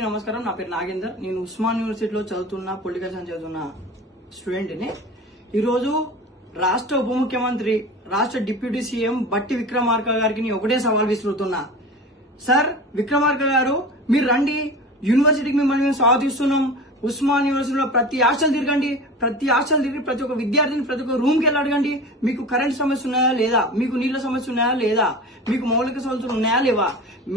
నమస్కారం, నా పేరు నాగేందర్. నేను ఉస్మాన్ యూనివర్సిటీలో చదువుతున్న పొలిటికల్ సైన్స్ చదువుతున్న స్టూడెంట్ ని. ఈరోజు రాష్ట్ర ఉప ముఖ్యమంత్రి, రాష్ట్ర డిప్యూటీ సీఎం బట్టి విక్రమార్క గారికి నేను ఒకటే సవాల్ విసురుతున్నా. సార్ విక్రమార్క గారు, మీరు రండి, యూనివర్సిటీకి మిమ్మల్ని మేము స్వాగతిస్తున్నాం. ఉస్మాన్ యూనివర్సిటీలో ప్రతి హాస్టల్ తిరగండి, ప్రతి ఒక్క విద్యార్థిని ప్రతి ఒక్క రూమ్ కి వెళ్ళి అడగండి, మీకు కరెంట్ సమస్య ఉన్నాయా లేదా, మీకు నీళ్ల సమస్య ఉన్నాయా లేదా, మీకు మౌలిక సవలతులు ఉన్నాయా లేవా.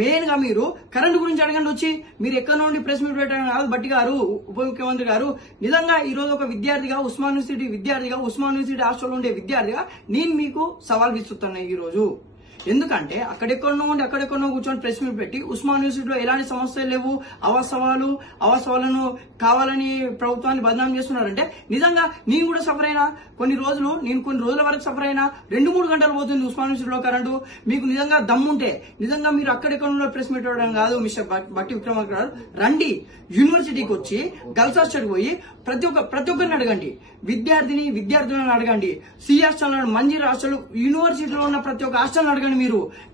మెయిన్ గా మీరు కరెంట్ గురించి అడగండి. వచ్చి మీరు ఎక్కడ నుండి ప్రెస్ మీట్ పెట్టడం కాదు. బట్టి గారు, ఉప ముఖ్యమంత్రి గారు, నిజంగా ఈ రోజు ఒక విద్యార్థిగా, ఉస్మాన్ యూనివర్సిటీ హాస్టల్లో ఉండే విద్యార్థిగా నేను మీకు సవాల్ విసురుతున్నాను ఈ రోజు. ఎందుకంటే అక్కడెక్కడో కూర్చొని ప్రెస్ మీట్ పెట్టి ఉస్మాన్ యూనివర్సిటీలో ఎలాంటి సమస్యలు లేవు, అవాస్తవాలను కావాలని ప్రభుత్వాన్ని బదనాం చేస్తున్నారంటే, నిజంగా నేను కూడా సఫర్ అయినా కొన్ని రోజుల వరకు సఫర్ అయినా 2-3 గంటలు పోతుంది ఉస్మాన్ యూనివర్సిటీలో కరెంటు. మీకు నిజంగా దమ్ముంటే, నిజంగా మీరు అక్కడెక్కడ ప్రెస్ మీట్ పెట్టడం కాదు, మిస్టర్ బట్టి విక్రమార్క గారు, రండి యూనివర్సిటీకి వచ్చి గర్ల్స్ హాస్టల్కి పోయి ప్రతి ఒక్కరిని అడగండి, విద్యార్థులను అడగండి, సి హాస్టల్, మంజీర్ హాస్టల్, యూనివర్సిటీలో ఉన్న ప్రతి ఒక్క హాస్టల్ అడగండి.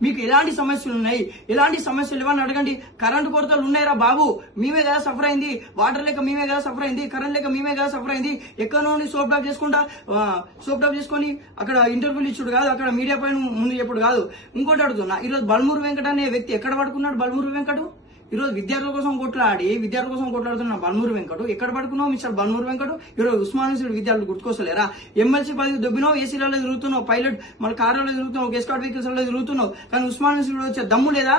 మీకు ఎలాంటి సమస్యలు ఉన్నాయి, ఎలాంటి సమస్యలు ఇవ్వని అడగండి. కరెంటు కొరతలు ఉన్నాయిరా బాబు, మేమే కదా సఫర్ అయింది. వాటర్ లేక మేమే కదా సఫర్ అయింది, కరెంట్ లేక మేమే కదా సఫర్ అయింది. ఎక్కడ నుండి సోప్ డాప్ చేసుకొని అక్కడ ఇంటర్వ్యూలు ఇచ్చుడు కాదు, అక్కడ మీడియా పైన ముందు చెప్పుడు కాదు. ఇంకోటి అడుగుతున్నా, ఈరోజు బల్మూరు వెంకట అనే వ్యక్తి ఎక్కడ పడుకున్నాడు? బల్మూరు వెంకటు ఈరోజు విద్యార్థుల కోసం కొట్లాడుతున్న బల్మూరు వెంకటు ఎక్కడ పడుకున్నావు? మిస్టర్ బల్మూరు వెంకటు ఈరోజు ఉస్మాన్ యూనివర్సిటీ విద్యార్థులు గుర్తుకొస్తలేరా? ఎమ్మెల్సీ పదవి దొబ్బినావు, ఏసీలలో తిరుగుతున్నావు, పైలట్ మన కార్లలో తిరుగుతున్నావు, ఎస్కార్ట్ వెహికల్స్ లో తిరుగుతున్నావు, కానీ ఉస్మాన్ యూనివర్సిటీ వచ్చే దమ్ము లేదా?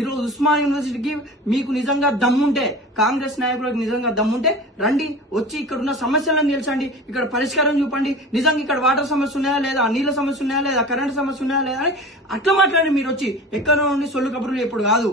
ఈరోజు ఉస్మాన్ యూనివర్సిటీకి మీకు నిజంగా దమ్ముంటే, కాంగ్రెస్ నాయకులకు నిజంగా దమ్ముంటే రండి, వచ్చి ఇక్కడ ఉన్న సమస్యలను తెలుసండి, ఇక్కడ పరిష్కారం చూపండి. నిజంగా ఇక్కడ వాటర్ సమస్య ఉన్నాయా లేదా, నీళ్ల సమస్య ఉన్నాయా లేదా, కరెంట్ సమస్య ఉన్నాయా లేదా అని అట్లా మాట్లాడి మీరు వచ్చి ఎక్కడ నుండి సొల్లు కబుర్లు ఎప్పుడు కాదు.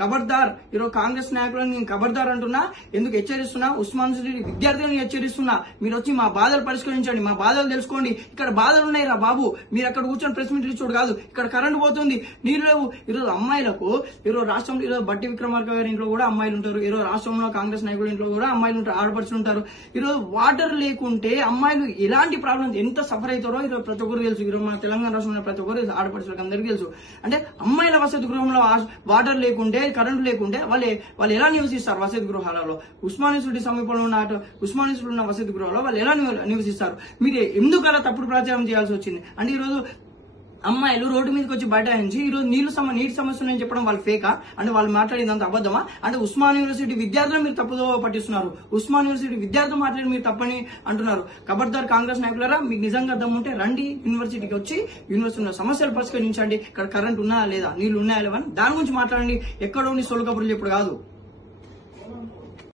ఖబర్దార్, ఈరోజు కాంగ్రెస్ నాయకులను నేను ఖబర్దార్ అంటున్నా. ఎందుకు హెచ్చరిస్తున్నా? ఉస్మాన్ యూనివర్సిటీ విద్యార్థులను హెచ్చరిస్తున్నా. మీరు వచ్చి మా బాధలు పరిష్కరించండి, మా బాధలు తెలుసుకోండి. ఇక్కడ బాధలు ఉన్నాయి రా బాబు, మీరు అక్కడ కూర్చొని ప్రెస్ మీట్లు ఇచ్చుడు కాదు. ఇక్కడ కరెంట్ పోతుంది, నీళ్లు లేవు. ఈరోజు అమ్మాయిలకు, ఈరోజు రాష్ట్రంలో, ఈరోజు బట్టి విక్రమార్క గారి ఇంట్లో కూడా అమ్మాయిలు ఉంటారు, ఈరోజు రాష్ట్రంలో కాంగ్రెస్ నాయకుల ఇంట్లో కూడా అమ్మాయిలు ఉంటారు, ఆడపడుచులు ఉంటారు. ఈరోజు వాటర్ లేకుంటే అమ్మాయిలు ఎలాంటి ప్రాబ్లమ్స్, ఎంత సఫర్ అవుతారో ఈరోజు ప్రతి ఒక్కరు తెలుసు. ఈరోజు మన తెలంగాణ రాష్ట్రంలో ప్రతి ఒక్కరు ఆడపడుచులకు అందరికీ తెలుసు. అంటే అమ్మాయిల వసతి గృహంలో వాటర్ లేకుంటే, కరెంటు లేకుంటే వాళ్ళు ఎలా నివసిస్తారు వసతి గృహాలలో? ఉస్మాన్ యూనివర్సిటీ సమీపంలో ఉన్న వసతి గృహాల్లో వాళ్ళు ఎలా నివసిస్తారు? మీరు ఎందుకు అలా తప్పుడు ప్రచారం చేయాల్సి వచ్చింది? అంటే ఈరోజు అమ్మాయిలు రోడ్డు మీదకి వచ్చి బైఠాయించి ఈరోజు నీటి సమస్య ఉన్నాయని చెప్పడం వాళ్ళు ఫేకా? అంటే వాళ్ళు మాట్లాడేదంత అబద్దమా? అంటే ఉస్మాన్ యూనివర్సిటీ విద్యార్థులు మీరు తప్పుదో పట్టిస్తున్నారు, ఉస్మాన్ యూనివర్సిటీ విద్యార్థులు మాట్లాడి మీరు తప్పని అంటున్నారు. ఖబర్దార్ కాంగ్రెస్ నాయకులారా, మీకు నిజంగా దమ్ముంటే రండి, యూనివర్సిటీకి వచ్చి యూనివర్సిటీలో సమస్యలు పరిష్కరించండి. ఇక్కడ కరెంట్ ఉన్నాయా లేదా, నీళ్లు ఉన్నాయా లేవని దాని గురించి మాట్లాడండి. ఎక్కడో సొల్లు కబుర్లు ఇప్పుడు కాదు.